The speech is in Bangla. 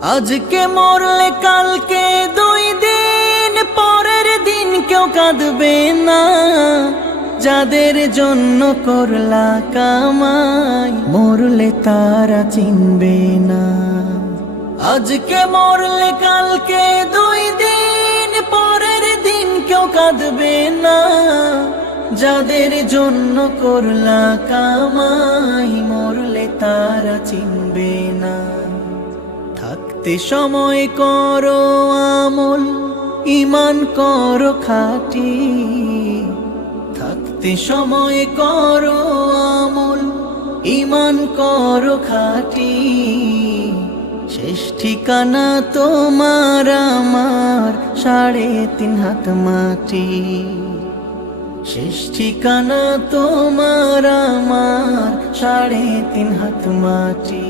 আজকে মরলে কালকে 2 দিন পরের দিন কেউ কাঁদবে না। যাদের জন্য করলা কামাই মরলে তারা চিনবে না। আজকে মরলে কালকে 2 দিন পরের দিন কেউ কাঁদবে না। যাদের জন্য করলা কামাই মরলে তারা চিনবে না। থাকতে সময় করো আমল, ঈমান করো খাঁটি। থাকতে সময় করো আমল, ঈমান করো খাঁটি। শেষ ঠিকানা তোমার আমার 3.5 হাত মাটি। শেষ ঠিকানা তোমার আমার 3.5 হাত মাটি।